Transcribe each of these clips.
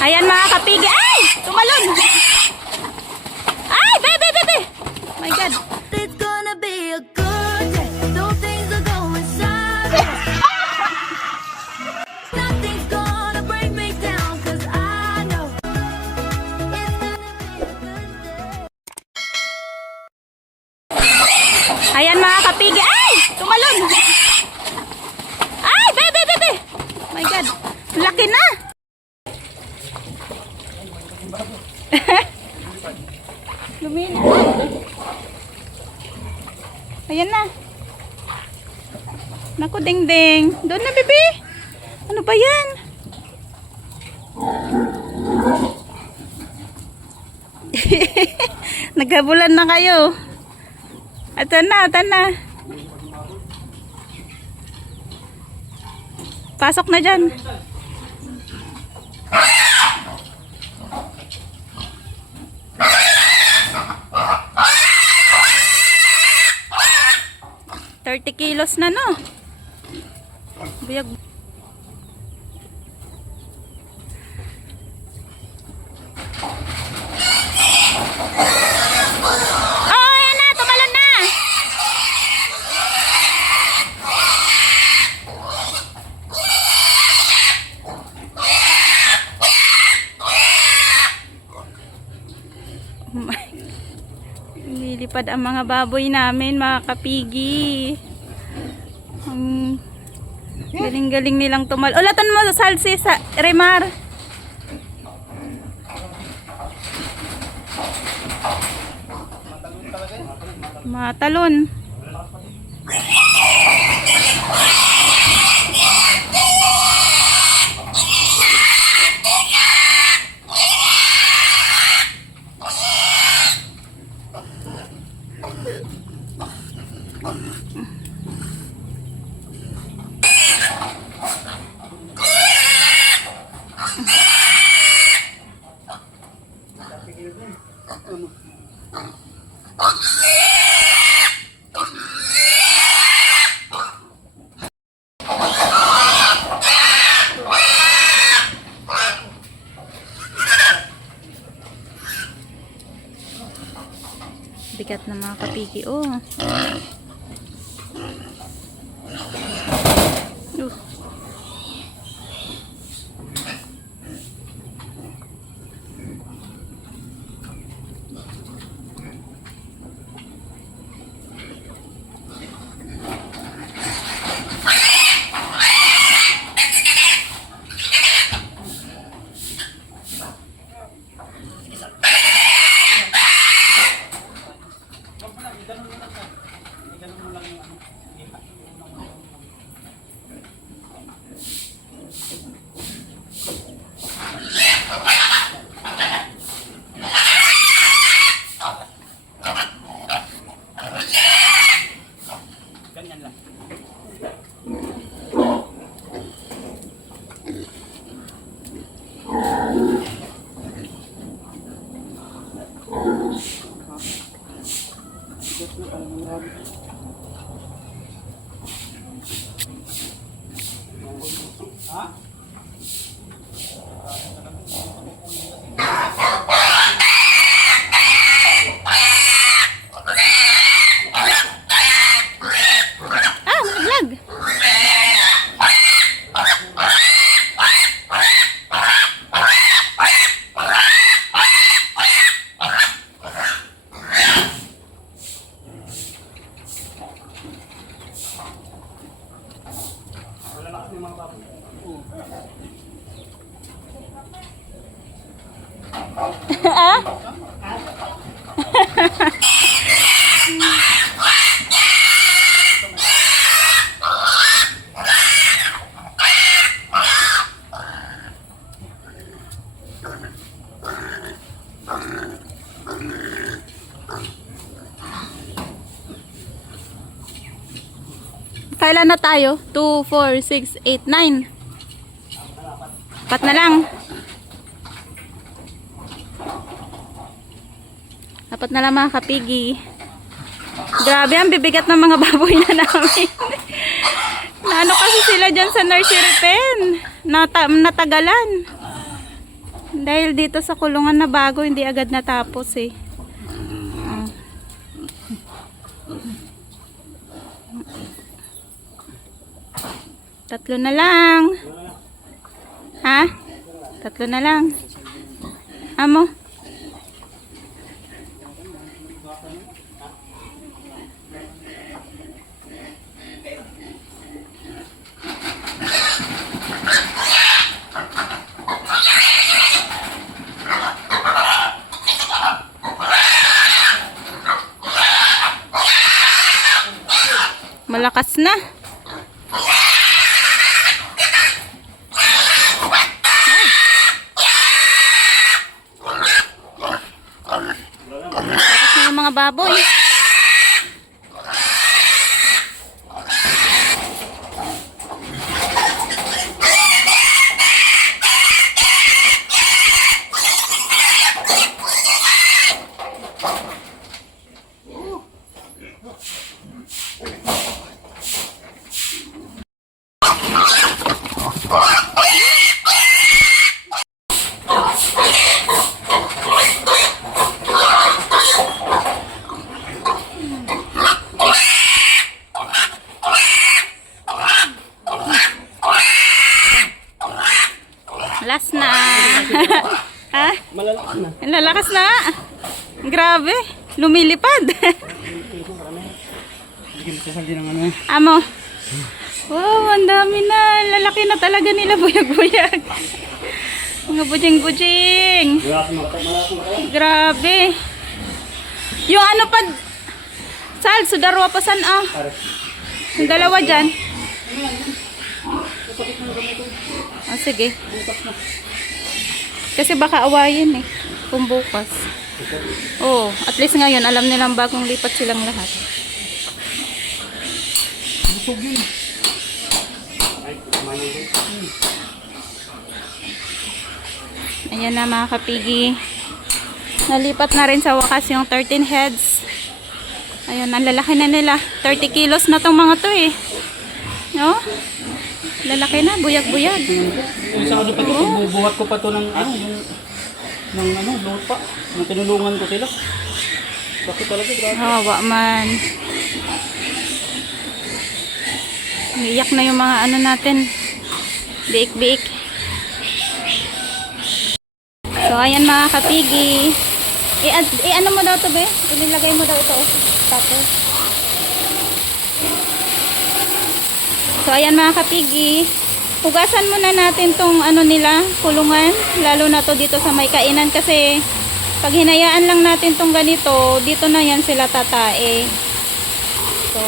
Ayan mga kapigi. Ay! Tumalon! Ay! Bebe! My God. It's gonna be a good day. Though things are going sideways. Nothing's gonna break me down, 'cause I know it's gonna be a good day. Ayan mga kapigi. Ay! Tumalon! Ay! Bebe! My God. Laki na! Lumina. Ayan na. Naku, ding. Doon na, bebe. Ano ba yan? Naghabulan na kayo. Ito na. Pasok na dyan. $30 na, no? Buyag. Oh, ayan na, tumalon na. Lilipad ang mga baboy namin, mga kapigi. Galing nilang tumal. Ulatan mo, Salsi, sa Remar. Matalon. Bigat na mga kapigi, oh. Kailan na tayo? 2, 4, 6, 8, 9. 4 na lang. 4 na lang mga kapigi. Grabe, ang bibigat ng mga baboy na namin. Naano kasi sila dyan sa nursery pen. Natagalan. Dahil dito sa kulungan na bago, hindi agad natapos eh. Ah. Tatlo na lang. Ha? Tatlo na lang. Amo? Malakas na. Malakas na yung mga baboy. Last na. Ha? Malalakas na. Lalakas na. Grabe. Lumilipad. Hindi mo sasaldi ng ano. Amo. Wow, ang dami na. Lalaki na talaga nila, buyag-buyag. Mga bujing-bujing. Grabe. Yung ano pa, Sal, sudarwa pa san ah. Yung dalawa dyan. Oh, sige. Kasi baka awayin eh. Kung bukas. Oh, at least ngayon, alam nilang bagong lipat silang lahat. Busog yun. Ayan na mga kapigi. Nalipat na rin sa wakas yung 13 heads. Ayun, ang lalaki na nila. 30 kilos na tong mga to eh. No? Lalaki na, buyag-buyag. Yung isa ko doon pati, bubuhat ko pa to ng ano, ng ano, lupa. Nung tinulungan ko sila. Bakit talaga, grabe. Hawa man. Iyak na yung mga ano natin. Biik-biik. So, ayan mga kapigi. Ano mo daw to be? Ililagay mo daw ito. Tapos. So, ayan mga kapigi. Hugasan muna natin tong ano nila, kulungan. Lalo na to dito sa may kainan kasi pag hinayaan lang natin tong ganito, dito na yan sila tatae. So,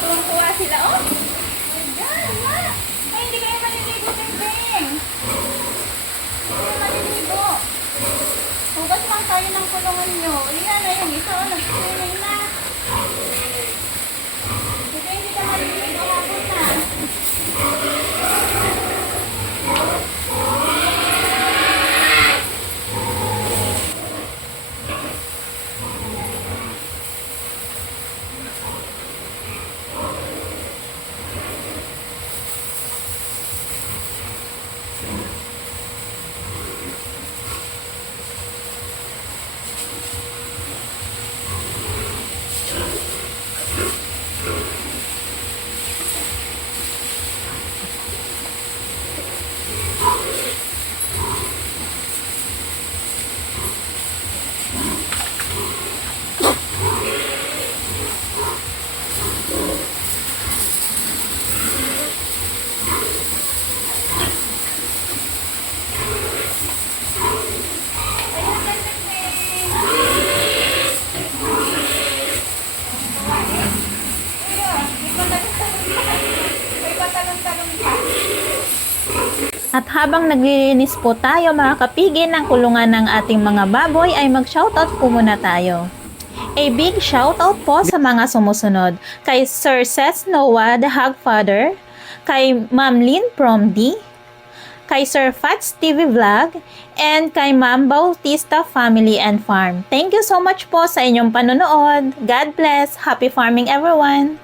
tuwang-tuwa sila. Oh, my God, ma! Ay, hindi kayo maliligo, Beng. Hindi kayo maliligo. Hugas lang tayo ng kulungan nyo. Yan na yung isa, oh, nag-swimming na. Hindi ka maliligo hapon na. At habang naglilinis po tayo mga kapigi ng kulungan ng ating mga baboy ay mag-shoutout po muna tayo. A big shoutout po sa mga sumusunod. Kay Sir Seth Noah, the Hogfather, kay Ma'am Lynn from D, kay Sir Fats TV Vlog, and kay Ma'am Bautista Family and Farm. Thank you so much po sa inyong panonood. God bless. Happy farming everyone!